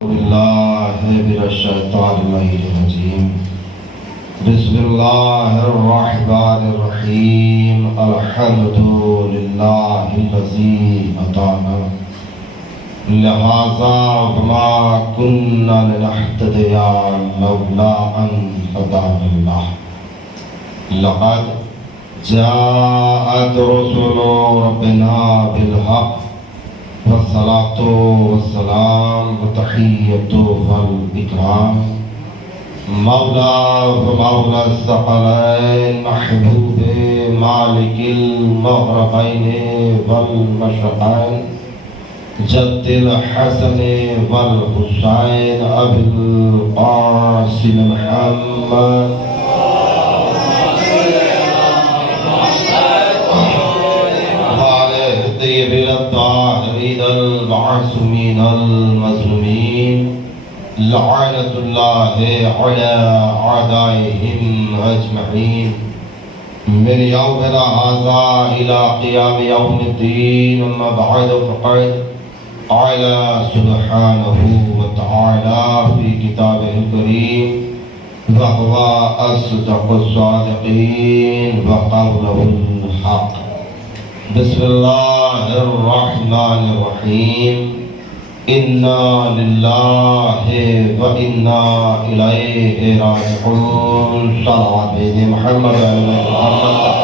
بالله من الشيطان الرجيم. بسم الله الرحمن الرحيم. الحمد لله الذي هدانا لهذا وما كنا لنهتدي لولا أن هدانا الله. لقد جاءت رسل ربنا بالحق والصلاة والسلام وتحية والإكرام مولا ومولا الثقلين محبوب مالك المغربين والمشرقين جد الحسن والحسين أبي القاسم محمد الطاهرين المعصومين المظلومين لعنة الله على أعدائهم أجمعين من يومنا هذا إلى قيام يوم الدين. أما بعد فقد قال سبحانه وتعالى في كتابه الكريم وهو أصدق الصادقين وقوله الحق. بسم الله الرحمن الرحيم. إنا لله وإنا إليه راجعون. صلوات بيد محمد وعلى محمد.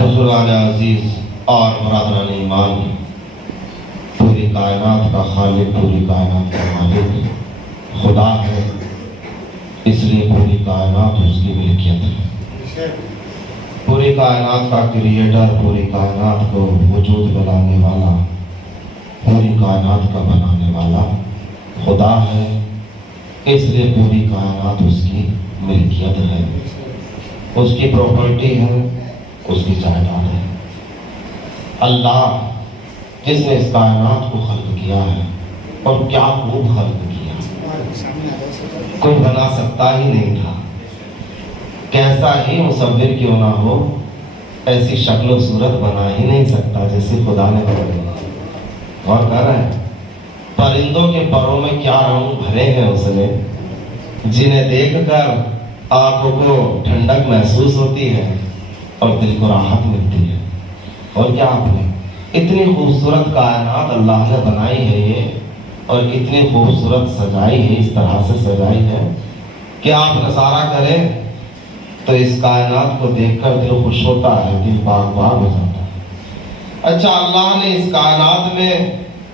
حضران عزیز اور برادران ایمان، پوری کائنات کا خالق، پوری کائنات کا مالک خدا ہے، اس لیے پوری کائنات اس کی ملکیت ہے. پوری کائنات کا کریٹر، پوری کائنات کو وجود بنانے والا، پوری کائنات کا بنانے والا خدا ہے، اس لیے پوری کائنات اس کی ملکیت ہے، اس کی پراپرٹی ہے، اس کی جائیداد ہے. اللہ جس نے اس کائنات کو خلق کیا ہے، اور کیا خوب خلق کیا، کوئی بنا سکتا ہی نہیں تھا. کیسا ہی مصور کیوں نہ ہو، ایسی شکل و صورت بنا ہی نہیں سکتا جیسے خدا نے بنائی. اور کہہ رہے ہیں پرندوں کے پروں میں کیا رنگ بھرے ہیں اس نے، جنہیں دیکھ کر آنکھوں کو ٹھنڈک محسوس ہوتی ہے اور دل کو راحت ملتی ہے. اور کیا آپ نے اتنی خوبصورت کائنات اللہ نے بنائی ہے یہ، اور اتنی خوبصورت سجائی ہے، اس طرح سے سجائی ہے کہ آپ نظارہ کریں تو اس کائنات کو دیکھ کر دل خوش ہوتا ہے، دل باغ باغ ہو جاتا ہے. اچھا، اللہ نے اس کائنات میں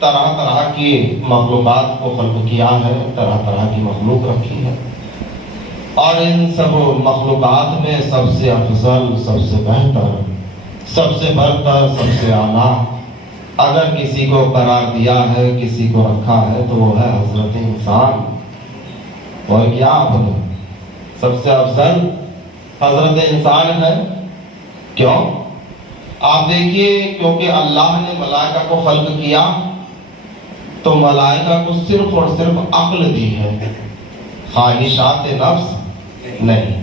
طرح طرح کی مخلوقات کو خلق کیا ہے، طرح طرح کی مخلوق رکھی ہے، اور ان سب مخلوقات میں سب سے افضل، سب سے بہتر، سب سے برتر، سب سے اعلیٰ اگر کسی کو قرار دیا ہے، کسی کو رکھا ہے، تو وہ ہے حضرت انسان. اور کیا بولے، سب سے افضل حضرت انسان ہے. کیوں؟ آپ دیکھیے، کیونکہ اللہ نے ملائکہ کو خلق کیا تو ملائکہ کو صرف اور صرف عقل دی ہے، خواہشات نفس نہیں.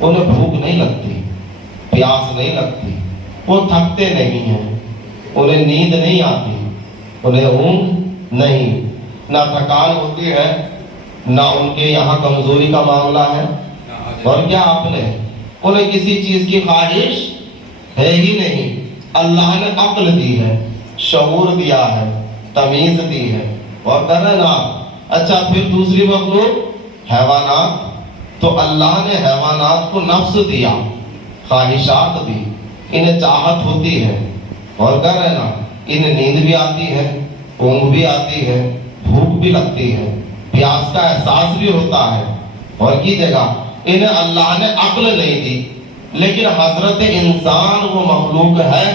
انہیں بھوک نہیں لگتی، پیاس نہیں لگتی، وہ تھکتے نہیں ہیں، انہیں نیند نہیں آتی، انہیں اونگ نہیں، نہ تھکان ہوتی ہے، نہ ان کے یہاں کمزوری کا معاملہ ہے. اور کیا آپ نے انہیں کسی چیز کی خواہش ہے ہی نہیں. اللہ نے عقل دی ہے، شعور دیا ہے، تمیز دی ہے. اور کہہ رہے نا، اچھا پھر دوسری مخلوق حیوانات، تو اللہ نے حیوانات کو نفس دیا، خواہشات دی، انہیں چاہت ہوتی ہے. اور کہہ رہے نا، انہیں نیند بھی آتی ہے، اونگ بھی آتی ہے، بھوک بھی لگتی ہے، پیاس کا احساس بھی ہوتا ہے. اور کی جگہ انہیں اللہ نے عقل نہیں دی. لیکن حضرت انسان وہ مخلوق ہے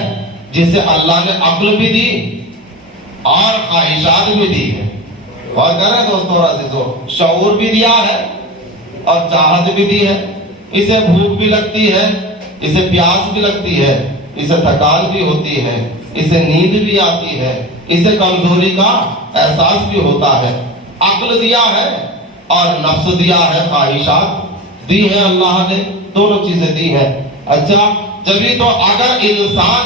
جسے اللہ نے عقل بھی دی اور خواہشات بھی دی ہے. اور کہہ رہے دوستوں اور عزیزوں، شعور بھی دیا ہے اور چاہت بھی دی ہے. اسے بھوک بھی لگتی ہے، اسے پیاس بھی لگتی ہے، اسے تھکان بھی ہوتی ہے، اسے نیند بھی آتی ہے، اسے کمزوری کا احساس بھی ہوتا ہے. عقل دیا ہے اور نفس دیا ہے، خواہشات دی ہے اللہ نے، دونوں چیزیں دی ہیں. اچھا جبھی تو اگر انسان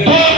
2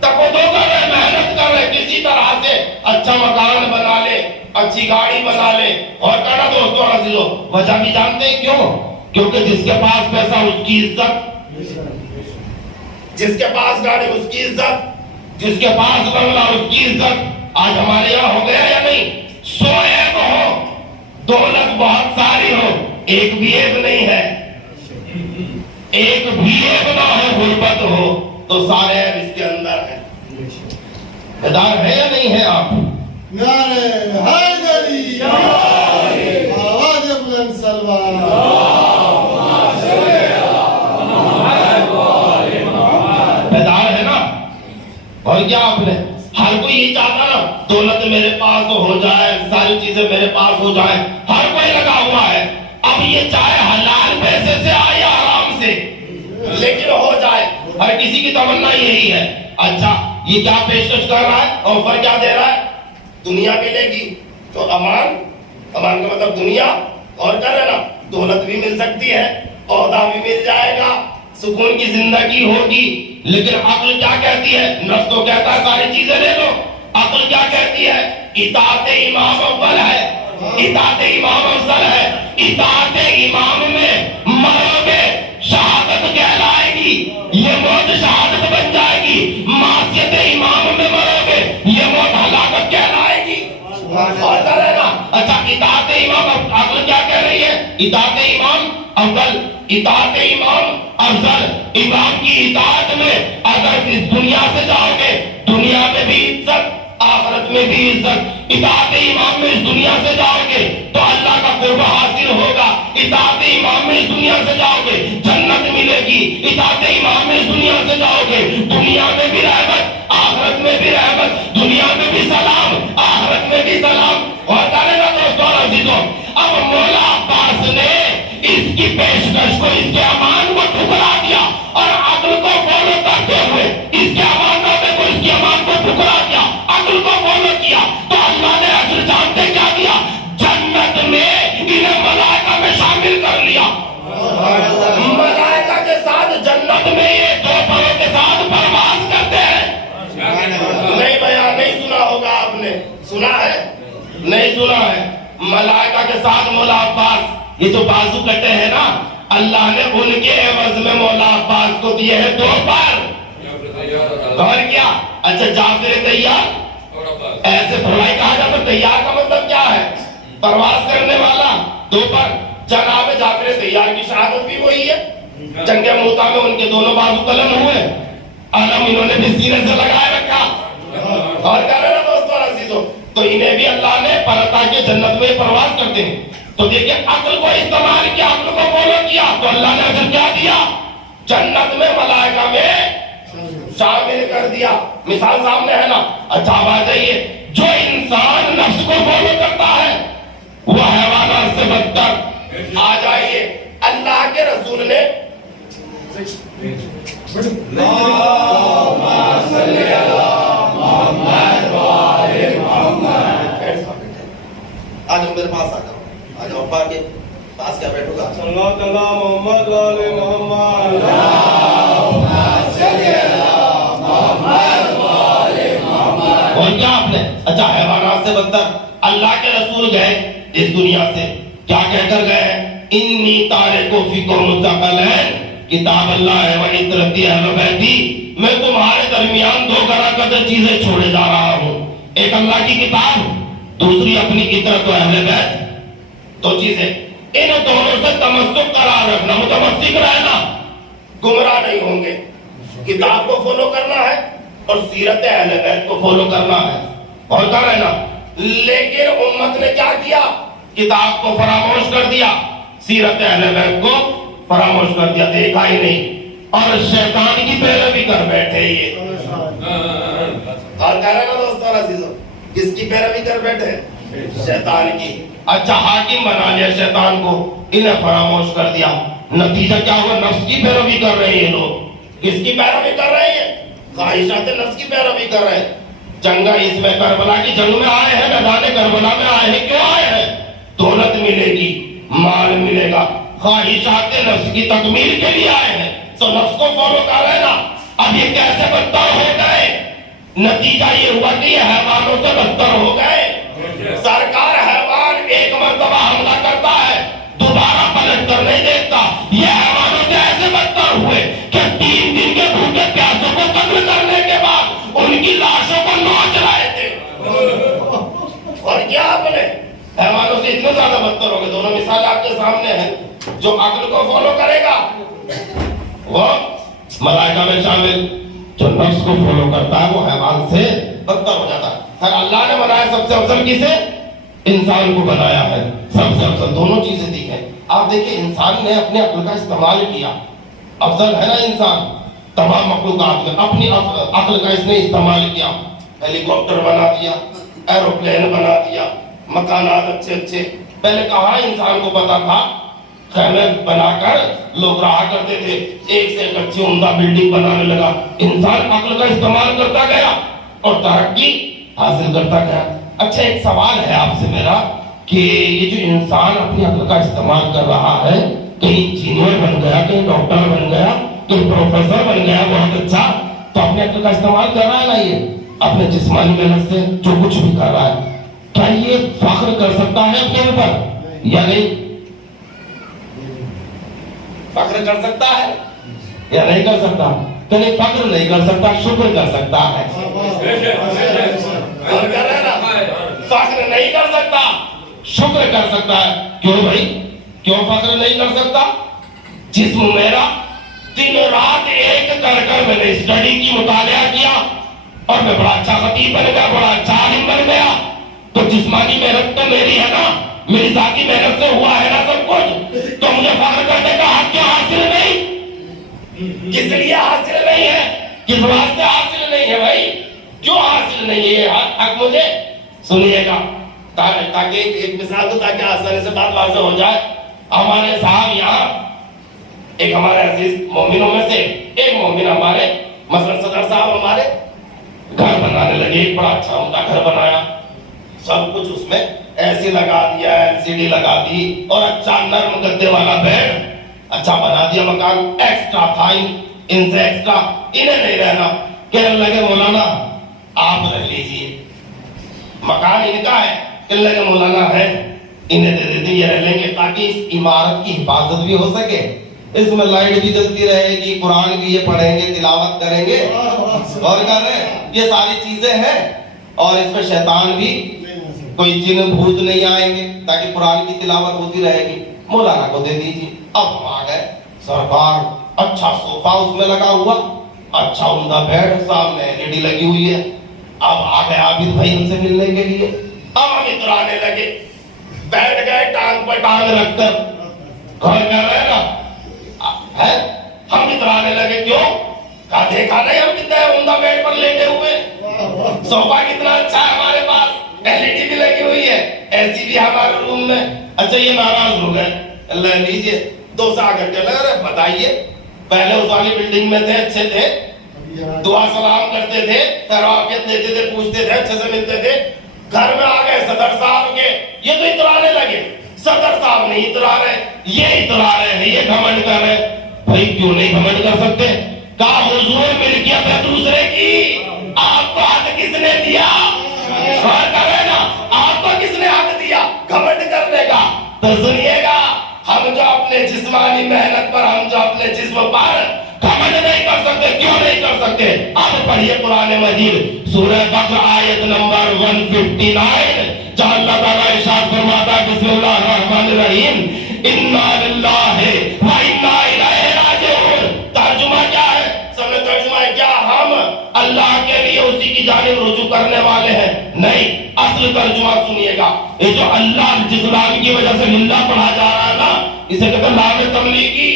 تپودو کر رہے، محنت کر رہے، کسی طرح سے اچھا مکان بنا لے، اچھی گاڑی بنا لے. اور کہنا دوستوں عزیزو، وجہ بھی جانتے ہیں کیوں؟ کیونکہ جس کے پاس پیسہ اس کی عزت، جس کے پاس گاڑی اس کی عزت، جس کے پاس بنگلہ اس کی عزت. آج ہمارے یہاں ہو گیا یا نہیں؟ 100 ایک ہو، دولت بہت ساری ہو، ایک بھی ایک نہیں ہے، ایک بھی ایک نہ ہو، غربت ہو تو سارے عیب اس کے اندر ہیں. بیدار ہے یا نہیں ہے آپ؟ نعرہ حیدری، آواز بلند سلوات. بیدار ہے نا؟ اور کیا آپ نے؟ ہر کوئی یہ چاہتا نا دولت میرے پاس ہو جائے، ساری چیزیں میرے پاس ہو جائیں، ہر کوئی لگا ہوا ہے. اب یہ چاہے حلال پیسے سے آئے یا آرام سے، لیکن ہو جائے، ہر کسی کی تمنا یہی ہے. اچھا یہ کیا پیشکش کر رہا ہے، آفر کیا دے رہا ہے؟ دنیا ملے گی تو امان، امان کا مطلب دنیا، اور کر رہے نا دولت بھی مل سکتی ہے، عہدہ بھی مل جائے گا، سکون کی زندگی ہوگی. لیکن عقل کیا کہتی ہے؟ نفس تو کہتا ہے ساری چیزیں لے لو. عقل کیا کہتی ہے؟ اطاعت امام اول ہے، اطاعت امام افضل ہے. اطاعت امام میں مرو گے شہادت کہلائے گی، یہ موت شہادت بن جائے گی. معصیت امام میں مرو گے یہ موت ہلاکت کہلائے گی. اور کرے نا. اچھا اطاعت امام، عقل کیا کہہ رہی ہے؟ اطاعت امام اول، اطاعت امام افضل. امام کی اطاعت میں اگر اس دنیا سے جاؤ گے دنیا میں بھی عزت، آخرت میں بھی عزت. اطاعت امام میں اس دنیا سے جاؤ گے تو اللہ کا قرب حاصل ہوگا. اطاعت امام میں اس دنیا سے جاؤ گے جنت ملے گی. اطاعت امام میں اس دنیا سے جاؤ گے دنیا میں بھی رحمت، آخرت میں بھی رحمت، دنیا میں بھی سلام، آخرت میں بھی سلام. اور کرے گا دوستوں عزیزوں، اب مولا عباس نے اس کی پیشکش کو، اس کے امان کو ٹھکرا دیا اور عقل کو فالو کرتے ہوئے اس کے امانات کو، اس کے امان کو ٹھکرا دیا، عقل کو فالو کیا تو اللہ نے اجر جانتے کیا دیا؟ جنت میں انہیں ملائکہ میں شامل کر لیا. ملائکہ کے ساتھ جنت میں یہ دو پروں کے ساتھ پرواز کرتے ہیں. نہیں بیان نہیں سنا ہوگا آپ نے، سنا ہے؟ نہیں سنا ہے. ملائکہ کے ساتھ مولا عباس، یہ جو بازو کٹے ہیں نا، اللہ نے ان کے عوض میں مولا عباس کو دیے ہیں 2 پر. اور کیا؟ اچھا جعفر تیار، ایسے تھوڑا ہی کہا جاتا. تیار کا مطلب کیا ہے؟ پرواز کرنے والا. 2 پر. جناب جعفر تیار کی شہادت بھی وہی ہے. جنگ موتا میں ان کے دونوں بازو قلم ہوئے، علم انہوں نے بھی سینے سے لگائے رکھا. اور کہہ رہے نا دوستوں عزیزوں، تو انہیں بھی اللہ نے پرتا کے جنت میں پرواز کرتے ہیں. تو دیکھیں عقل کو استعمال کیا، عقل کو فالو کیا تو اللہ نے اجر کیا دیا؟ جنت میں ملائکہ میں شامل کر دیا. مثال سامنے ہے نا. اچھا اب آ جائیے، جو انسان نفس کو فالو کرتا ہے وہ حیوانات سے بدتر. آ جائیے، اللہ کے رسول نے آج میرے پاس آ جاؤ، آ جاؤ ابا کے پاس کیا بیٹھو گا. صلوات اللہ محمد و آل محمد. اور کیا آپ نے؟ اچھا حیوانات سے بدتر. اللہ کے رسول گئے اس دنیا سے، کیا کہہ کر گئے؟ انی تارک فیکم الثقلین، کتاب اللہ ہے و عترتی اہل بیتی. میں تمہارے درمیان 2 کراکت چیزیں چھوڑے جا رہا ہوں. ایک اللہ کی کتاب، دوسری اپنی عترت و اہل بیت. 2 چیزیں، ان دونوں سے تمسک قرار رکھنا، متمسک رہنا، گمراہ نہیں ہوں گے. کتاب کو فالو کرنا ہے اور سیرت اہل بیت کو فالو کرنا ہے اور کیا رہنا. لیکن امت نے کیا کیا؟ کتاب کو فراموش کر دیا، سیرت اہل بیت کو فراموش کر دیا، دیکھا ہی نہیں، اور شیطان کی پیروی کر بیٹھے یہ. اور کہہ رہے نا دوستوں عزیزوں، کس کی پیروی کر بیٹھے؟ شیطان کی. اچھا حاکم بنا لیا شیطان کو، انہیں فراموش کر دیا. نتیجہ کیا ہوا؟ نفس کی پیروی کر رہے ہیں لوگ. کس کی پیروی کر رہے ہیں؟ خواہشات نفس کی پیروی کر رہے ہیں. جنگ اس میں کربلا کی جنگ میں آئے ہیں، میدان کربلا میں آئے ہیں. کیوں آئے ہیں؟ دولت ملے گی، مال ملے گا، خواہشات نفس کی تکمیل کے لیے آئے ہیں. تو نفس کو فالو کر رہے نا. اب اب یہ کیسے بدتر ہو گئے؟ نتیجہ یہ ہوا کہ یہ حیوانوں سے بدتر ہو گئے۔ سرکار حیوان ایک مرتبہ حملہ کرتا ہے، دوبارہ پلٹ کر نہیں دیکھتا۔ یہ حیوانوں سے ایسے بدتر ہوئے کہ 3 دن کے بھوکے پیاسوں کو قتل کرنے کے بعد ان کی لاشوں کو نوچ رہے تھے۔ اور کیا آپ نے حیوانوں سے اتنے زیادہ بدتر ہو گئے۔ دونوں مثال آپ کے سامنے ہیں۔ جو عقل کو فالو کرے گا وہ ملائکہ میں شامل، جو نفس کو فالو کرتا ہے وہ حیوان سے بدتر ہو جاتا ہے۔ خیر اللہ نے بنایا سب سے افضل کسے؟ انسان کو بنایا ہے سب سے افضل۔ دونوں چیزیں دیکھیں آپ، دیکھیں انسان نے اپنے عقل کا استعمال کیا، افضل ہے نا انسان تمام مخلوقات میں۔ اپنی عقل کا اس نے استعمال کیا، ہیلی کاپٹر بنا دیا، ایروپلین بنا دیا، مکانات اچھے اچھے۔ پہلے کہاں انسان کو پتا تھا؟ خیمے بنا کر لوگ رہا کرتے تھے، ایک سے ایک اچھی عمدہ بلڈنگ بنانے لگا۔ انسان عقل کا استعمال کرتا گیا اور ترقی حاصل کرتا گیا۔ اچھا ایک سوال ہے آپ سے میرا کہ یہ جو انسان اپنی عقل کا استعمال کر رہا ہے، کہیں انجینئر بن گیا، کہیں ڈاکٹر بن گیا، کہیں پروفیسر بن گیا، بہت اچھا، تو اپنے عقل کا استعمال کر رہا ہے نا یہ اپنے جسمانی محنت سے جو کچھ بھی کر رہا ہے، کیا یہ فخر کر سکتا ہے اپنے اوپر یا نہیں؟ فخر کر سکتا ہے یا نہیں کر سکتا؟ کہ نہیں فخر نہیں کر سکتا، شکر کر سکتا ہے۔ فخر نہیں کر سکتا، شکر کر سکتا ہے۔ کیوں بھائی؟ کیوں فخر نہیں کر سکتا؟ جسم میرا دن رات ایک کر کر میں نے اسٹڈی کی، مطالعہ کیا اور میں بڑا اچھا خطیب بن گیا، بڑا اچھا عالم بن گیا، تو جسمانی محنت تو میری ہے نا، میری ذاتی محنت سے ہوا ہے نا سب کچھ، تو مجھے فخر کرنے کا حق کیوں حاصل نہیں؟ کس لیے حاصل نہیں ہے؟ کس واسطے حاصل نہیں ہے بھائی؟ کیوں حاصل نہیں ہے یہ حق مجھے؟ سنیے گا تاکہ ایک مثال دو تاکہ آسانی سے بات واضح ہو جائے۔ ہمارے صاحب یہاں ایک ہمارے عزیز مومنوں میں سے ایک مومن ہمارے مثلا صدر صاحب ہمارے گھر بنانے لگے، ایک بڑا اچھا عمدہ گھر بنایا، سب کچھ اس میں ایسی لگا دیا، LCD لگا دی اور اچھا نرم گدے والا بیڈ اچھا بنا دیا، مکان ایکسٹرا تھا ان سے ایکسٹرا، انہیں نہیں رہنا۔ کہنے لگے مولانا آپ رہ لیجئے، مکان ان کا ہے، کہنے لگے مولانا ہے انہیں دے دیتے، یہ رہ لیں گے تاکہ اس عمارت کی حفاظت بھی ہو سکے، اس میں لائٹ بھی جلتی رہے گی، قرآن بھی یہ پڑھیں گے، تلاوت کریں گے، اور کر رہے ہیں یہ ساری چیزیں ہیں، اور اس میں شیطان بھی کوئی جن بھوت نہیں آئیں گے تاکہ قرآن کی تلاوت ہوتی رہے گی۔ مولانا کو دے دیجیے۔ اب ہم آ گئے، سرکار اچھا صوفہ اس میں لگا ہوا، اچھا عمدہ بیڈ، سامنے LED لگی ہوئی ہے۔ اب آ گئے عابد بھائی ہم سے ملنے کے لیے، اب ہم اترانے لگے، بیٹھ گئے ٹانگ پر ٹانگ رکھ کر، گھر کر رہے نا ہے، ہم اترانے لگے۔ کیوں؟ کہا دیکھا نہیں ہم کتنے عمدہ بیڈ پر لیٹے ہوئے، صوفہ کتنا اچھا ہے ہمارے پاس، LED بھی لگی ہوئی ہے، AC بھی ہمارے روم میں۔ اچھا یہ ناراض ہو گئے، اللہ لیجیے دوست آ کر کے لگ رہے بتائیے، پہلے اس والی بلڈنگ میں تھے، اچھے تھے، دعا سلام کرتے تھے، خیر عافیت دیتے تھے، پوچھتے تھے، اچھے سے ملتے تھے، گھر میں آ گئے صدر صاحب کے، یہ تو اترانے لگے، صدر صاحب نہیں اترا رہے، یہ اترا رہے ہیں، یہ گھمنڈ کر رہے۔ بھائی کیوں نہیں گھمنڈ کر سکتے؟ کہا حضور ملکیت ہے دوسرے کی، آپ کو حق کس نے دیا؟ سوال کر رہے نا، آپ کو کس نے حق دیا گھمنڈ کرنے کا؟ تو سنیے گا، ہم جو اپنے جسمانی محنت پر، ہم جو اپنے جسم پر گھمنڈ نہیں کر سکتے، کیوں نہیں کر سکتے؟ اب پڑھیے قرآن مجید سورہ بقرہ آیت نمبر 159، جہاں اللہ تعالیٰ ارشاد فرماتا ہے بسم اللہ الرحمن الرحیم، انا للہ و انا الیہ راجعون۔ ترجمہ کیا ہے؟ سب نے ترجمہ ہے کیا ہم اللہ کے لیے اسی کی جانب رجوع کرنے والے ہیں؟ نہیں، اصل ترجمہ سنیے گا، یہ جو اللہ جس لام کی وجہ سے للہ پڑھا جا رہا ہے نا، اسے کہتے ہیں لام تملیکی،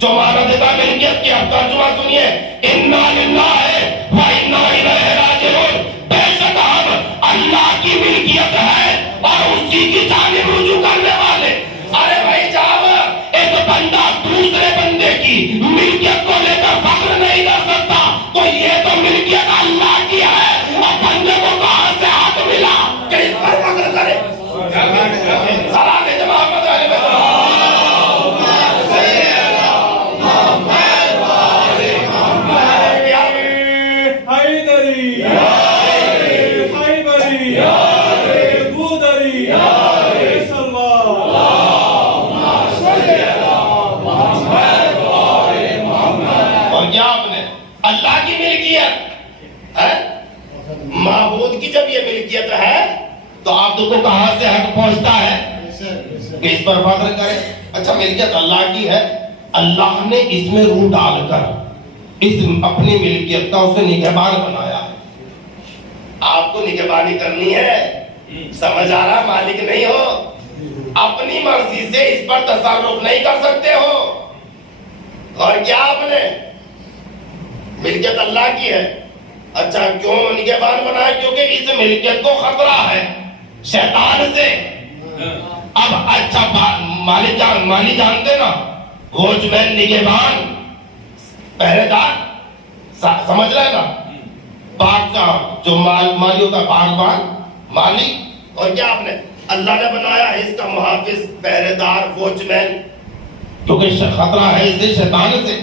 جو معنی دیتا ملکیت کی۔ اب ترجمہ سنیے، انا للہ و انا الیہ راجعون، بے شک ہم اللہ کی ملکیت ہے اور اسی کی جانب رجوع کرنے والے۔ ارے بھائی جب ایک بندہ دوسرے بندے کی ملکیت کو لے کر فخر نہیں کر سکتا تو یہ تو ملکیت اللہ کی ہے، اور بندے کو کہاں سے حق ملا کہ اس پر فخر کرے؟ سلام ہے جماعت مدعی میں پیارا حیدری خیبری بودری سلوار اور کیا آپ نے اللہ کی ملکیت ہے، معبود کی جب یہ ملکیت ہے تو آپ کو کہاں سے حق پہنچتا ہے کہ اس پر فخر کرے؟ اچھا ملکیت اللہ کی ہے، اللہ نے اس میں روح ڈال کر اس اپنی ملکیت کا اسے نگہبان بنایا ہے۔ آپ کو نگہبانی کرنی ہے، سمجھ آ رہا؟ مالک نہیں ہو، اپنی مرضی سے اس پر تصرف نہیں کر سکتے ہو۔ اور کیا آپ نے ملکیت اللہ کی ہے، اچھا کیوں نگہبان بنایا؟ کیونکہ اس ملکیت کو خطرہ ہے شیطان سے۔ اب اچھا مالی جانتے نا، واچ مین نگہبان پہرے دار، سمجھ رہے نا؟ باغ کا جو مالی ہوتا ہے، باغبان مالی، اور کیا آپ نے اللہ نے بنایا ہے اس کا محافظ، پہرے دار، واچ مین، کیونکہ خطرہ ہے اسے شیطان سے،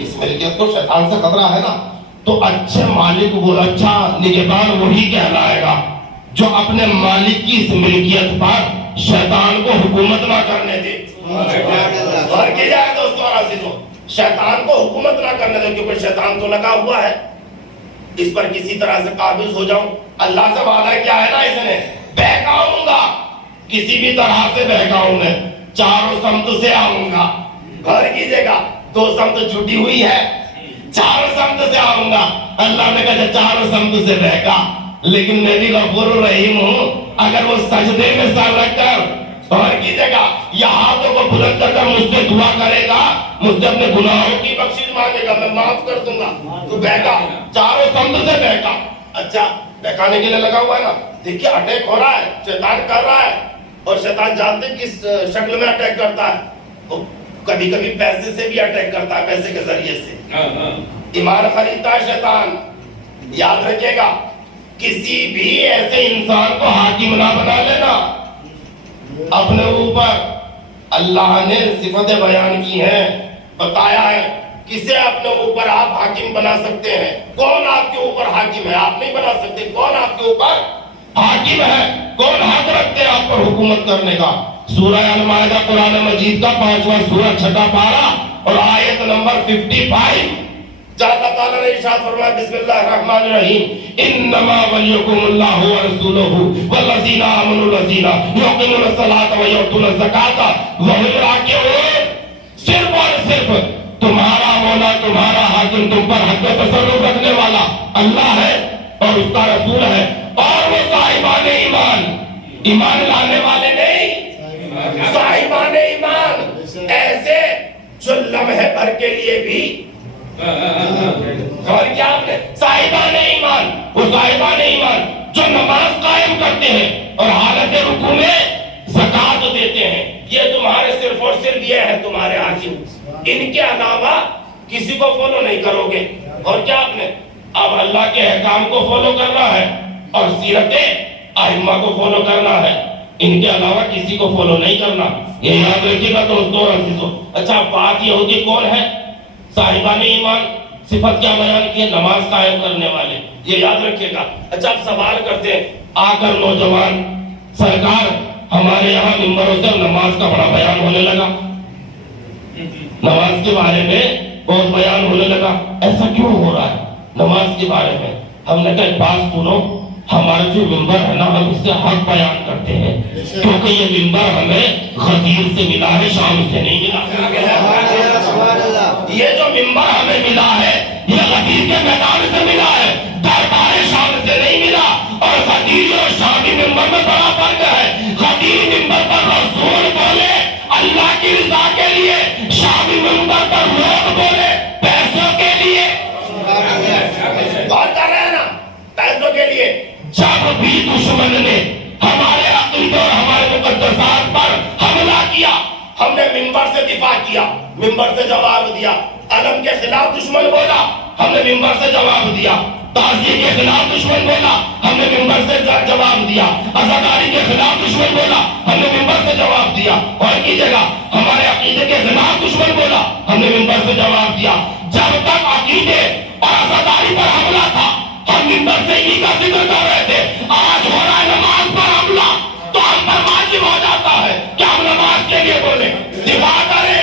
اس ملکیت کو شیطان سے خطرہ ہے نا، تو اچھے مالک وہ، اچھا نگہبان وہی کہلائے گا جو اپنے مالک کی اس ملکیت پر شیطان کو حکومت نہ کرنے دے۔ اور کی جائے دوستوں اور عزیزوں، شیطان کو حکومت نہ کرنے دے، کیونکہ شیطان تو لگا ہوا ہے اس پر کسی طرح سے قابض ہو جاؤں۔ اللہ سے وعدہ کیا ہے نا اس نے، بہکاؤں گا، کسی بھی طرح سے بہکاؤں میں، چاروں سمت سے آؤں گا۔ غور کیجئے گا، دو سمت چھٹی ہوئی ہے، چاروں سمت سے آؤں گا۔ اللہ نے کہا چاروں سمت سے بہکا، لیکن میں بھی غفور الرحیم ہوں، اگر وہ سجدے میں سر رکھ کر اور کیجئے گا یا ہاتھوں کو بلند کر کر مجھ سے دعا کرے گا، مجھ سے اپنے گناہوں کی بخشش مانگے گا، میں معاف کر دوں گا۔ تو بہکا، چاروں سمت سے بہکا۔ اچھا بہکانے کے لیے لگا ہوا ہے نا، دیکھیے اٹیک ہو رہا ہے، شیطان کر رہا ہے، اور شیطان جانتے کس شکل میں اٹیک کرتا ہے، کبھی کبھی پیسے سے بھی اٹیک کرتا ہے، پیسے کے ذریعے سے ایمان خریدتا ہے شیطان۔ یاد رکھیے گا، کسی بھی ایسے انسان کو حاکم نہ بنا لینا اپنے اوپر۔ اللہ نے صفتیں بیان کی ہیں، بتایا ہے کسے اپنے اوپر آپ حاکم بنا سکتے ہیں، کون آپ کے اوپر حاکم ہے، آپ نہیں بنا سکتے، کون آپ کے اوپر حاکم ہے، کون حق رکھتے ہیں آپ پر حکومت کرنے کا۔ سورہ المائدہ قرآن مجید کا 5واں سورہ 6 پارہ اور آیت نمبر 55، جہاں اللہ تعالیٰ نے ارشاد فرمایا، بسم اللہ الرحمن الرحیم، انما ولیکم اللہ ورسولہ والذین آمنوا الذین یقیمون الصلاۃ ویؤتون الزکاۃ وهم راکعون۔ صرف اور صرف تمہارا مولا، تمہارا حاکم، تم پر حق تصرف رکھنے والا اللہ ہے اور اس کا رسول ہے، اور وہ صاحبان ایمان، ایمان لانے والے نہیں، صاحبان ایمان، ایسے جو لمحے بھر کے لیے بھی، اور کیا آپ نے صاحبان ایمان، وہ صاحبان ایمان جو نماز قائم کرتے ہیں اور حالت رکوع میں زکوٰۃ دیتے ہیں، یہ تمہارے صرف اور صرف یہ ہے تمہارے حاکم، ان کے علاوہ کسی کو فالو نہیں کرو گے۔ اور کیا آپ نے اب اللہ کے احکام کو فالو کرنا ہے اور سیرت ائمہ کو فالو کرنا ہے، ان کے علاوہ کسی کو فالو نہیں کرنا، یہ یاد رکھیے گا دوستوں اور عزیزوں۔ اچھا بات یہ ہوگی کون ہے صاحبان ایمان؟ صفت کیا بیان کی ہے؟ نماز قائم کرنے والے، یہ یاد رکھیے گا۔ اچھا اب سوال کرتے ہیں، آ کر نوجوان سرکار ہمارے یہاں ممبروں سے نماز کا بڑا بیان ہونے لگا، نماز کے بارے میں بہت بیان ہونے لگا، ایسا کیوں ہو رہا ہے نماز کے بارے میں؟ ہم نے کہا بات سنو، ہمارا جو ممبر ہے نا، ہم اس سے حق بیان کرتے ہیں، کیونکہ یہ ممبر ہمیں غدیر سے ملا ہے، شام سے نہیں ملا۔ یہ جو ممبر ہمیں ملا ہے یہ غدیر کے میدان سے ملا ہے، دربار شام سے نہیں ملا۔ اور غدیر اور شامی ممبر میں بڑا فرق ہے، غدیر ممبر پر رسول بولے اللہ کی رضا کے لیے، شامی ممبر پر لوگ بولے پیسوں کے لیے، بات کر رہے ہیں نا، پیسوں کے لیے۔ جب بھی دشمن نے ہمارے عقیدے اور ہمارے مقدسات پر حملہ کیا، ہم نے ممبر سے دفاع کیا، ممبر سے جواب دیا۔ علم کے خلاف دشمن بولا، ہم نے ممبر سے جواب دیا۔ تعزیے کے خلاف دشمن بولا، ہم نے ممبر سے جواب دیا۔ عزاداری کے خلاف دشمن بولا، ہم نے ممبر سے جواب دیا۔ اور کی جگہ ہمارے عقیدے کے خلاف دشمن بولا، ہم نے ممبر سے جواب دیا۔ جب تک عقیدے اور عزاداری پر حملہ تھا، ممبر سے انہی کا ذکر کر رہے تھے. آج ہو رہا ہے نماز پر حملہ تو ہم پر واجب ہو جاتا ہے کہ ہم نماز کے لیے بولیں, دفاع کریں.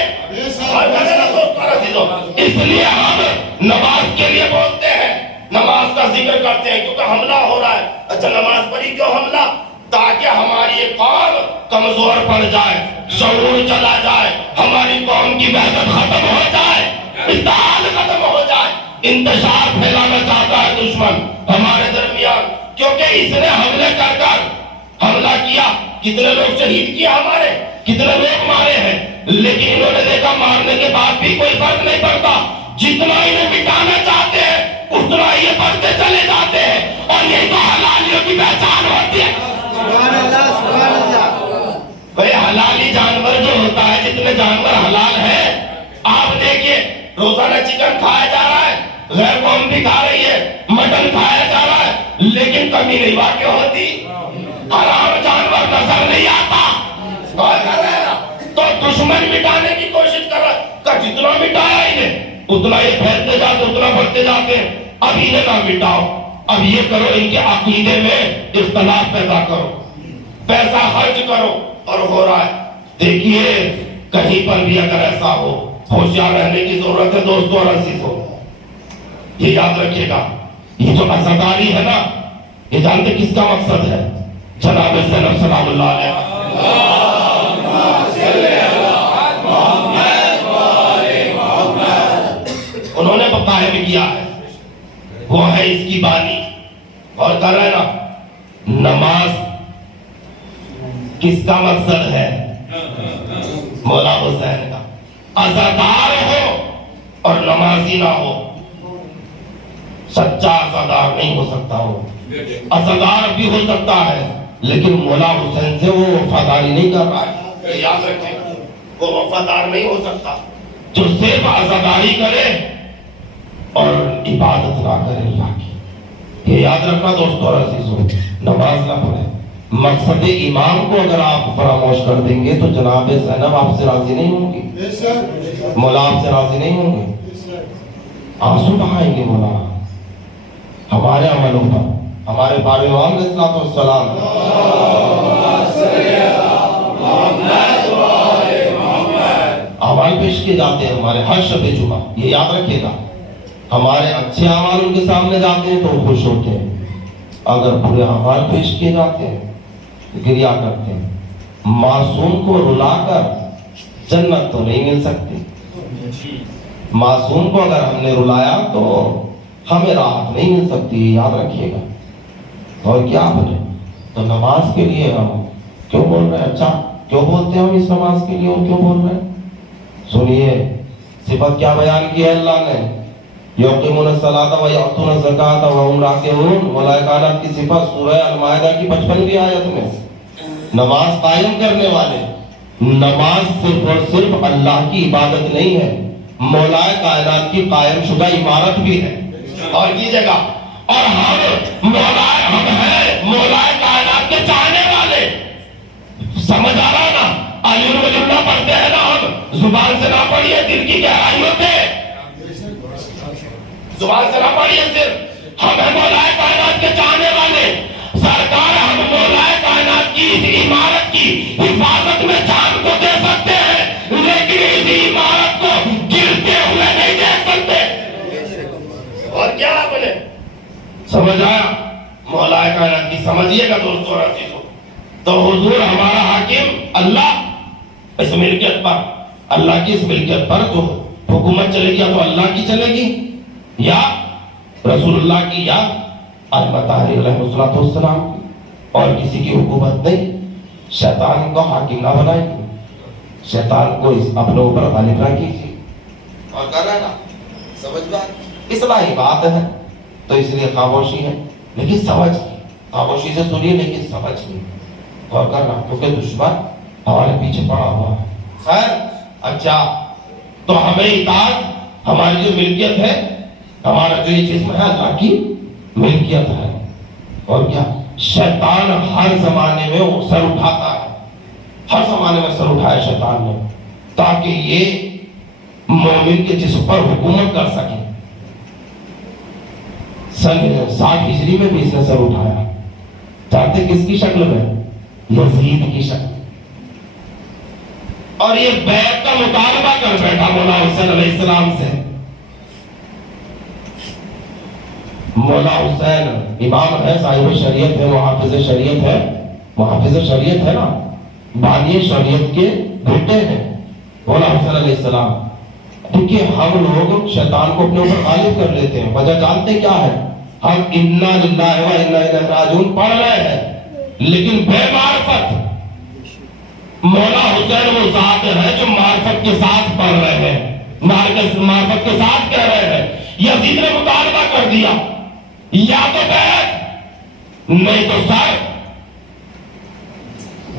اور کریں نا دوستوں اور عزیزوں, اس لیے ہم نماز کے لیے بولتے ہیں, نماز کا ذکر کرتے ہیں, کیونکہ حملہ ہو رہا ہے. اچھا نماز پڑھی کیوں حملہ؟ تاکہ ہماری یہ قوم کمزور پڑ جائے, شعور چلا جائے, ہماری قوم کی وحدت ختم ہو جائے, اتحاد ختم ہو جائے. انتشار پھیلانا چاہتا ہے دشمن ہمارے درمیان, کیونکہ اس نے حملے کر کر حملہ کیا. کتنے لوگ شہید کیا ہمارے, کتنے لوگ مارے ہیں, لیکن انہوں نے دیکھا مارنے کے بعد بھی کوئی فرق نہیں پڑتا. جتنا انہیں مٹانا چاہتے ہیں اتنا یہ بڑھتے چلے جاتے ہیں, اور یہی تو حلالیوں کی پہچان ہوتی ہے. سبحان اللہ, سبحان اللہ. بھئی حلالی جانور جو ہوتا ہے, جتنے جانور حلال ہیں, آپ دیکھیے روزانہ چکن کھایا جا رہا ہے, غیر قوم بھی کھا رہی ہے, مٹن کھایا جا رہا ہے, لیکن کمی نہیں واقع ہوتی. حرام جانور نظر نہیں آتا. اور کر رہے ہیں نا, تو دشمن مٹانے کی کوشش کر رہا ہے, جتنا مٹایا انہیں اتنا یہ پھیلتے جاتے, اتنا بڑھتے جاتے ہیں. اب انہیں نہ مٹاؤ, اب یہ کرو ان کے عقیدے میں اختلاف پیدا کرو, پیسہ خرچ کرو, اور ہو رہا ہے. دیکھیے کہیں پر بھی اگر ایسا ہو, ہوشیار رہنے کی ضرورت ہے دوستوں اور عزیزوں. یہ یاد رکھیے گا, یہ جو عزاداری ہے نا, یہ جانتے کس کا مقصد ہے؟ جناب زینب سلام اللہ علیہ, انہوں نے قائم کیا ہے, وہ ہے اس کی بانی. اور کر رہے نا, نماز کس کا مقصد ہے؟ مولا حسین کا. عزادار ہو اور نمازی نہ ہو, سچا عزادار نہیں ہو سکتا. ہو عزادار بھی ہو سکتا ہے, لیکن مولا حسین سے وہ وفاداری نہیں کر رہا ہے. یاد رکھیں, وہ وفادار نہیں ہو سکتا جو صرف عزاداری کرے اور عبادت نہ کرے اللہ کی. یہ یاد رکھنا دوستوں اور عزیزوں, نماز نہ پڑھے. مقصد امام کو اگر آپ فراموش کر دیں گے تو جناب زینب آپ سے راضی نہیں ہوں گی, مولا آپ سے راضی نہیں ہوں گے, آنسو بہائیں گے مولا ہمارے عملوں پر. ہمارے بارے امام علیہ الصلوۃ والسلام اعمال پیش کیے جاتے ہیں ہمارے ہر شب جمعہ. یہ یاد رکھیے گا, ہمارے اچھے اعمال ان کے سامنے جاتے ہیں تو وہ خوش ہوتے ہیں, اگر برے اعمال پیش کیے جاتے ہیں گریا کرتے ہیں. معصوم کو رلا کر جنت تو نہیں مل سکتی, معصوم کو اگر ہم نے رلایا تو ہمیں راحت نہیں مل سکتی, یاد رکھیے گا. اور کیا بولے تو نماز کے لیے ہم کیوں بول رہے ہیں؟ اچھا کیوں بولتے ہیں ہم اس نماز کے لیے اور کیوں بول رہے ہیں؟ سنیے صفت کیا بیان کی ہے اللہ نے, یقیمون الصلاۃ و یؤتون الزکاۃ وهم راکعون. ملائکات کی صفت سورہ المائدہ کی 55ویں آیت میں. نماز قائم کرنے والے, نماز صرف اور صرف اللہ کی عبادت نہیں ہے, مولا کائنات کی قائم شدہ عمارت بھی ہے. اور کیجئے گا, اور ہم ہیں مولا کائنات کے چاہنے والے. سمجھ آ رہا نا, علی اللہ پڑھتے ہیں نا ہم, زبان سے نہ پڑھیے, دل کی گہرائیوں سے, زبان سے نہ پڑھیے صرف. ہم ہیں مولا کائنات کے چاہنے والے. سرکار ہم مولا کائنات کی اس عمارت کی حفاظت میں جان کو دے سکتے ہیں, لیکن اس عمارت کو گرتے ہوئے نہیں دیکھ سکتے. اور کیا آپ نے سمجھ آیا مولا کائنات کی؟ سمجھیے گا دوستوں اور عزیزوں. تو حضور ہمارا حاکم اللہ, اس ملکیت پر, اللہ کی اس ملکیت پر جو حکومت چلے گی یا تو اللہ کی چلے گی یا رسول اللہ کی یا ائمہ طاہرین علیہ الصلوۃ والسلام کی, اور کسی کی حکومت نہیں. شیطان کو حاکم نہ بنائیں گے, شیطان کو اپنے اوپر غالب نہ کیجیے. اور کر رہا ہے نا, سمجھ بات اصلاحی بات ہے تو اس لیے خاموشی ہے, لیکن سمجھ, خاموشی سے سنیے لیکن سمجھ نہیں. اور کرنا کیونکہ دشمن ہمارے پیچھے پڑا ہوا ہے. خیر اچھا, تو ہمیں اطاعت, ہماری جو ملکیت ہے, ہمارا جو یہ جسم ہے اللہ کی ملکیت ہے. اور کیا, شیطان ہر زمانے میں سر اٹھاتا ہے, ہر زمانے میں سر اٹھایا شیطان نے, تاکہ یہ مومن کے جسم پر حکومت کر سکے. سن 60 ہجری میں بھی اس نے سر اٹھایا. چاہتے کس کی شکل میں؟ یزید کی شکل. اور یہ بیعت کا مطالبہ کر بیٹھا مولا حسین علیہ السلام سے. مولا حسین امام ہے، صاحب شریعت ہے، محافظ شریعت ہے. محافظ شریعت ہے نا، بانی شریعت کے بیٹے ہیں مولا حسین علیہ السلام. دیکھیے ہم لوگ شیطان کو اپنے اوپر غالب کر لیتے ہیں. وجہ جانتے کیا ہے؟ ہم انا للہ و انا الیہ راجعون پڑھ رہے ہیں، لیکن بے معرفت. مولا حسین وہ ذات ہے جو معرفت کے ساتھ پڑھ رہے ہیں، معرفت کے ساتھ کہہ رہے ہیں. یزید نے مطالبہ کر دیا، یا تو بیعت نہیں تو سر.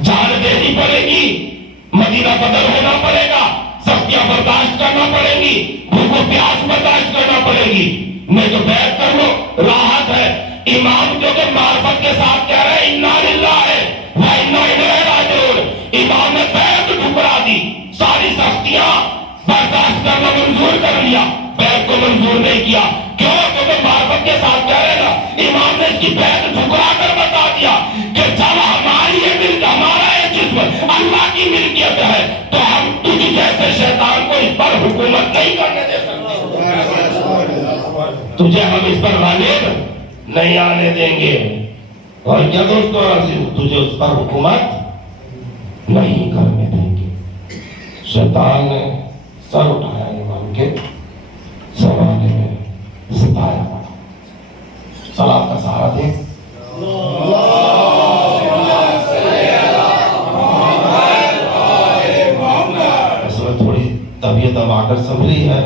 جان دینی پڑے گی، مدینہ بدر ہونا پڑے گا، سختیاں برداشت کرنا پڑے گی، بھوک و پیاس برداشت کرنا پڑے گی. نہیں تو بیعت کر لو، راحت ہے. امام جو کہ معرفت کے ساتھ کہہ رہے ہیں انا للہ و انا الیہ راجعون، امام نے بیعت ٹھکرا دی. ساری سختیاں برداشت کرنا منظور کر لیا، بیعت کو منظور نہیں کیا. کیوں؟ کیونکہ معرفت کے ساتھ کہہ رہے نا. امام نے اس کی بیعت ٹھکرا کر بتا دیا کہ جب ہماری یہ ملک، ہمارا یہ جسم اللہ کی ملکیت ہے تو ہم تجھ جیسے شیطان کو اس پر حکومت نہیں کرنے دے سکتے. تجھے ہم اس پر غالب نہیں آنے دیں گے. اور کیا دوستو عزیز، تجھے اس پر حکومت نہیں کرنے دیں گے. شیطان نے سر اٹھایا امام کے زمانے میں، ستایا. سلام کا سہارا دے. اس میں تھوڑی طبیعت اب آ کر سنبھلی ہے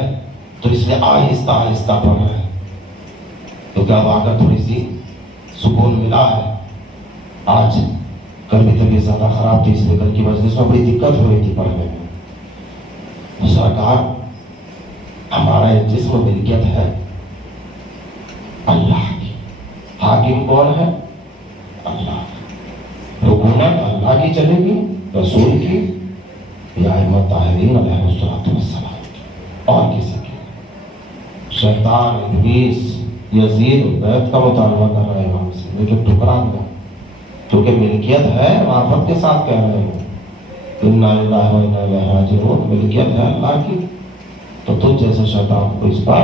تو اس لیے آہستہ آہستہ پڑھ رہے ہیں، کیونکہ اب آ کر تھوڑی سی سکون ملا ہے. آج کل بھی طبیعت زیادہ خراب تھی، اس لیے کل کی مجلس میں بڑی دقت ہو رہی تھی پڑھنے میں. سرکار ہمارا یہ جسم ملکیت ہے اللہ کی. حاکم کون ہے؟ اللہ. حکومت اللہ کی چلے گی، رسول کی یا ائمہ طاہرین علیہ السلام کی، اور کسی کی. شیطان، ابلیس، یزید بیعت کا مطالبہ کر رہے ہیں امام سے، لیکن ٹکرا دیا کیونکہ ملکیت ہے. معرفت کے ساتھ کہہ رہے ہیں انا للہ و انا الیہ راجعون، ملکیت ہے اللہ کی. تو تجھ جیسے شیطان کو اس پر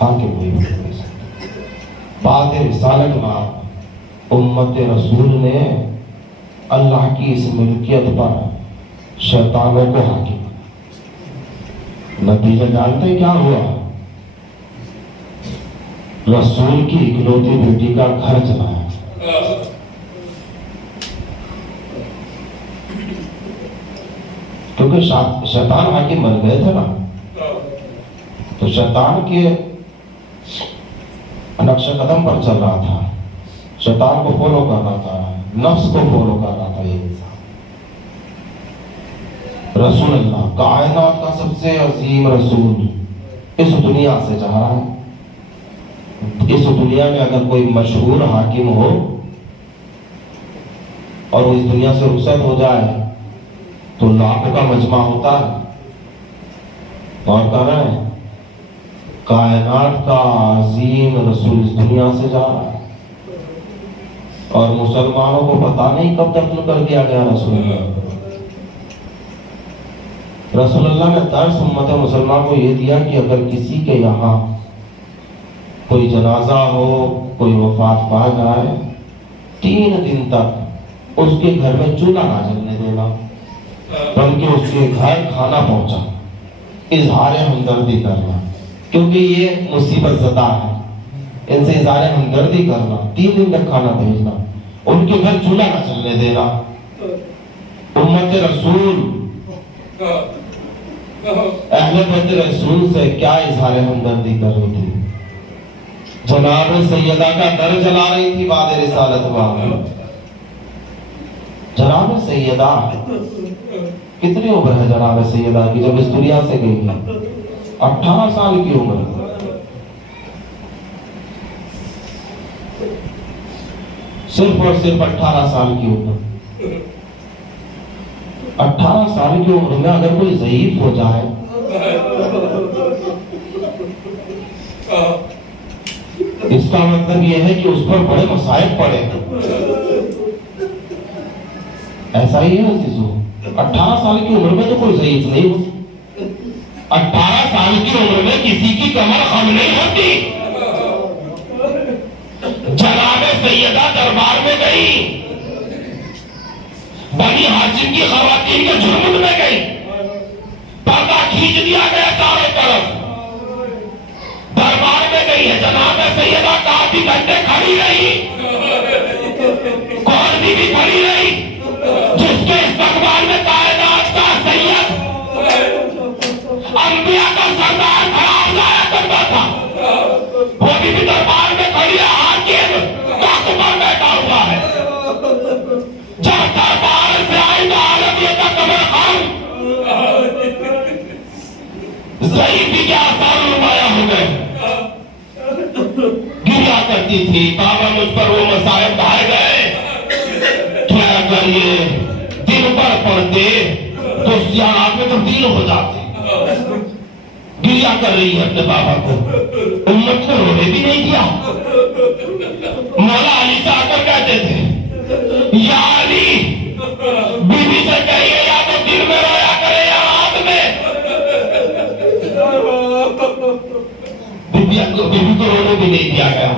حاکم نہیں بنا سکتے. بعد رسالت میں امت رسول نے اللہ کی اس ملکیت پر شیطانوں کو حاکم. نتیجہ جانتے ہیں کیا ہوا؟ رسول کی اکلوتی بیٹی کا گھر چلایا. کیونکہ شیطان حاکم بن گئے تھے نا، تو شیطان کے نقش قدم پر چل رہا تھا، شیطان کو فالو کر رہا تھا، نفس کو فالو کر رہا تھا. یہ انسان رسول اللہ کائنات کا سب سے عظیم رسول اس دنیا سے جا رہا ہے. اس دنیا میں اگر کوئی مشہور حاکم ہو اور وہ اس دنیا سے رخصت ہو جائے تو لاکھوں کا مجمع ہوتا ہے. اور کہہ رہے ہیں کائنات کا عظیم رسول اس دنیا سے جا رہا ہے، اور مسلمانوں کو پتہ نہیں کب دفن کر دیا گیا رسول اللہ. رسول اللہ نے درس امت مسلمان کو یہ دیا کہ اگر کسی کے یہاں کوئی جنازہ ہو، کوئی وفات پا جائے، 3 دن تک اس کے گھر میں چولہا نہ جلنے دینا، بلکہ اس کے گھر کھانا پہنچا، اظہار ہمدردی کرنا. کیونکہ یہ مصیبت زدہ ہے، ان سے اظہار ہمدردی کرنا، 3 دن تک کھانا بھیجنا، ان کے گھر چولہا نہ چلنے دینا. امت رسول، اہل بیت رسول سے کیا اظہار ہمدردی کر رہی تھی؟ جناب سیدہ کا در جلا رہی تھی بعد رسالت میں. جناب سیدہ کتنی عمر ہے جناب سیدہ کی جب اس دنیا سے گئی ہے؟ 18 سال کی عمر. صرف اور صرف 18 سال کی عمر. 18 سال کی عمر میں اگر کوئی ضعیف ہو جائے، اس کا مطلب یہ ہے کہ اس پر بڑے مصائب پڑے. ایسا ہی ہے عزیزو. 18 سال کی عمر میں تو کوئی ضعیف نہیں ہو. 18 سال کی عمر میں کسی کی کمر خم نہیں ہوتی. جناب سیدہ دربار میں گئی, بنی ہاشم کی خواتین کے جھرمٹ میں گئی, پردہ کھینچ دیا گیا چاروں طرف, دربار میں گئی ہے. جناب سیدہ کافی گھنٹے کھڑی رہی, کون بھی کھڑی رہی, جس کے استقبال میں کائنات کا سید انبیاء کا سردار کھڑا ہو جایا کرتا تھا, وہ بھی دربار میں کھڑی ہے. حاکم تخت پر بیٹھا ہوا ہے. جب دربار سے آئی تو عالمیت کا کمر خم, ضعیفی کے آثار نمایاں ہو گئے. گریا کرتی تھی, بابا مجھ پر وہ مصائب ڈھائے گئے, کیا اگر یہ دن پر پڑتے تو سیاحت میں تبدیل ہو جاتے. گریا کر رہی ہے اپنے بابا کو, امت نے رونے بھی نہیں دیا. مولا علی سے آ کر کہتے تھے, یا علی بی بی سے کہیے یا تو دن میں رویا کرے یا رات میں. بی بی کو رونے بھی نہیں دیا گیا.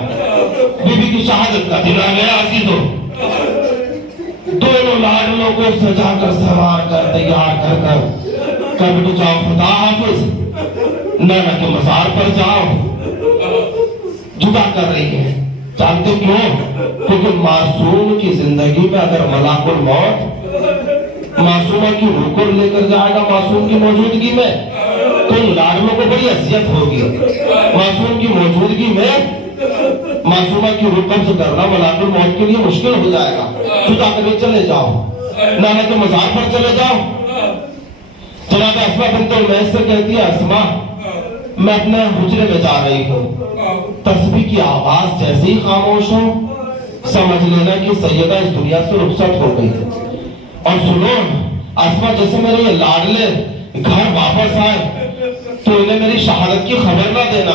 بی بی کی شہادت کا دن آ گیا. عزیزو, دونوں لاڈلوں کو سجا کر سوار کر تیار کر بیٹو جاؤ خدا حافظ, نانا کے مزار پر جاؤ. جدا کر رہی ہے. جانتے کیوں؟ کیونکہ معصوم کی زندگی میں اگر ملاک الموت معصومہ کی روح کو لے کر جائے گا معصوم کی موجودگی میں, تو ان لاڈلوں کو بڑی اذیت ہوگی. معصوم کی موجودگی میں معصومہ کی روح قبض کرنا ملاک الموت کے لیے مشکل ہو جائے گا. جدا کرنے چلے جاؤ, نانا کے مزار پر چلے جاؤ. جناب اسماء بنت امیس سے کہتی ہے, اسماء میں اپنے حجرے میں جا رہی ہوں, تسبیح کی آواز جیسے ہی خاموش ہو سمجھ لینا کہ سیدہ اس دنیا سے رخصت ہو گئی. اور سنو اسماء, جیسے میرے یہ لاڈلے گھر واپس آئے تو انہیں میری شہادت کی خبر نہ دینا.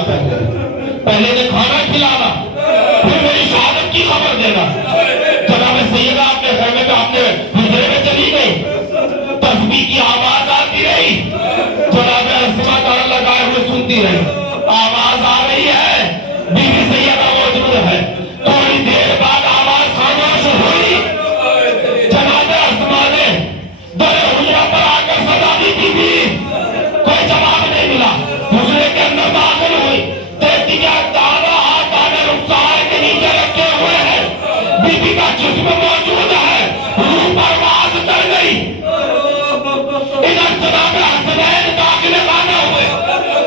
پہلے انہیں کھانا کھلانا, پھر میری شہادت کی خبر دینا. جناب سیدہ اپنے خیمے میں اپنے حجرے میں چلی گئی, تسبیح کی آواز آتی رہی. جناب اسماء کان لگائے ہوئے سنتی رہی. آواز آ رہی ہے, بی بی سیدہ موجود ہے. تھوڑی دیر بعد آواز خاموش ہوئی. جناب اسماء نے در حجرہ پر آ کر صدا دی, بی بی. کوئی جواب نہیں ملا. حجرے کے اندر داخل ہوئی, دیکھتی کیا دانا ہاتھ دانے رخسار کے نیچے رکھے ہوئے ہیں. بی بی کا جسم موجود ہے, روح پرواز کر گئی. ادھر جناب حسنین داخل خانہ ہوئے.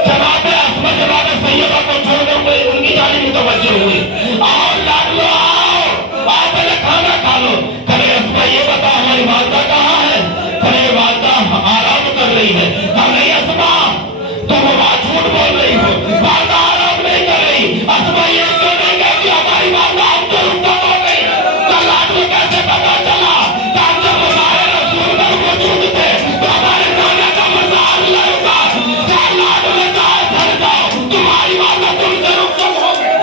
جناب اسماء جناب سیدہ کو چھوڑنے ہوئے ان کی جانب متوجہ ہوئی. آؤ لاڈلو آؤ, پہلے کھانا کھا لو. کہے اسماء یہ بتا ہماری والدہ کہاں ہے؟ کہے والدہ آرام کر رہی ہے. نہیں اسماء, تم وہاں جھوٹ بول رہی ہو, والدہ آرام نہیں کر رہی. اسماء یہ کیوں نہیں کہتی ہماری والدہ اب تو رخصت ہو گئی؟ تو لاڈلو کیسے پتا چلا؟ جب مزار رسول میں موجود تھے تو ہمارے نانا کا مزار لگا. لاڈلو جائے گھر جاؤ, تمہاری والدہ تم سے رخصت ہو گئی.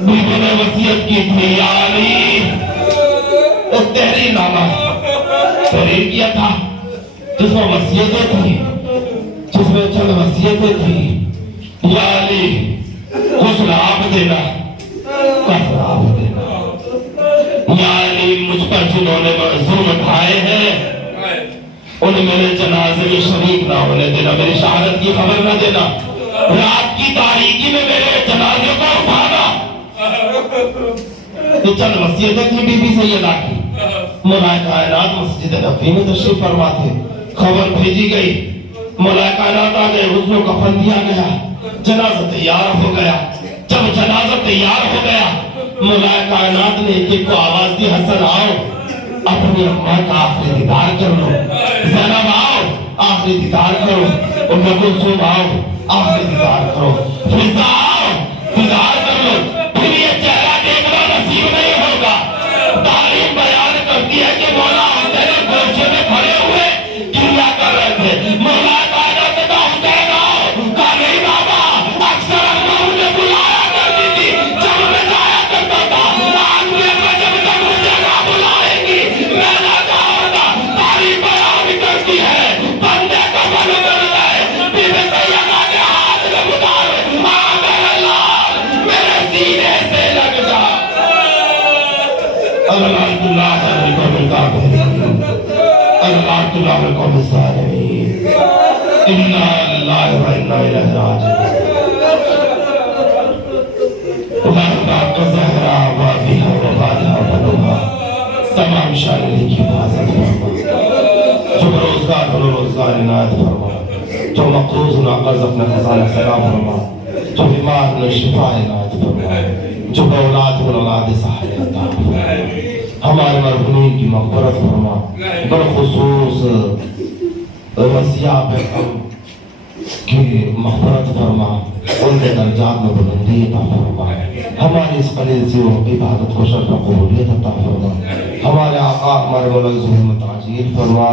بی بی نے وصیت کی تھی, یا علی تحریر نامہ تحریر کیا تھا جس میں وصیتیں تھی, جس میں چند وصیتیں تھی. یا علی غسل آپ دینا, کفن آپ دینا. یا علی مجھ پر جنہوں نے ظلم اٹھائے ہیں انہیں میرے جنازے میں شریک نہ ہونے دینا, میری شہادت کی خبر نہ دینا. رات کی تاریکی میں میرے جنازے کو اٹھانا. یہ چند وصیتیں تھی بی بی سیدہ کی. مولا کائنات مسجد نبوی میں تشریف فرما تھے. خبر بھیجی گئی, مولا کائنات آ گئے, اس کو کفن دیا گیا, جنازہ تیار ہو گیا. جب جنازہ تیار ہو گیا, مولا کائنات نے ایک کو آواز دی, حسن آؤ اپنی اماں کا آخری دیدار کر لو. زینب آؤ آخری دیدار کرو. ام کلثوم آؤ آخری دیدار کرو. فضا آؤ دیدار کر لو. پھر یہ چہرہ دیکھنا نصیب نہیں ہوگا. تاریخ بیان کرتی ہے کہ مولا حسین گوشے میں کھڑے ہوئے کریا کر رہے تھے. مولا کائنات کا حسین آؤ, کہا نہیں بابا, اکثر لعنت اللہ علی القوم الکافرین لعنت اللہ علی القوم الظالمین انا للہ و انا الیہ راجعون اللہم آپ کا زہرا وابیہ وبادہ بنوہا تمام شاعری کی حفاظت فرما جو روزگار بنو روزگار عنایت فرما جو مقروض نہ قرض اپنے خزانہ سلام فرما جو بیمار نہ شفا عنایت فرما جو اولاد اولاد صحت عطا فرما ہمارے مرحومین کی مغفرت فرما بالخصوص وصیہ بیگم کی مغفرت فرما ان کے درجات میں بلندی عطا فرما ہماری اس کلیسیوں کی عبادت کو شرف قبولیت عطا فرما ہمارے آقا ہمارے مولا ظلم تعجیل فرما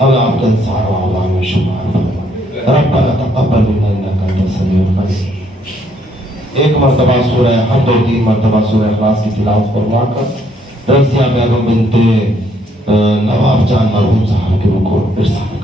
ہمیں آپ کے انصار و عوام میں شمار فرما ربنا تقبل منا انک انت السمیع العلیم ایک مرتبہ سورہ حمد اور 3 مرتبہ سورہ اخلاص کی تلاوت فرما کر رضیہ بیگم بنت نواب جان مرحوم صاحب کے رکوع ارسال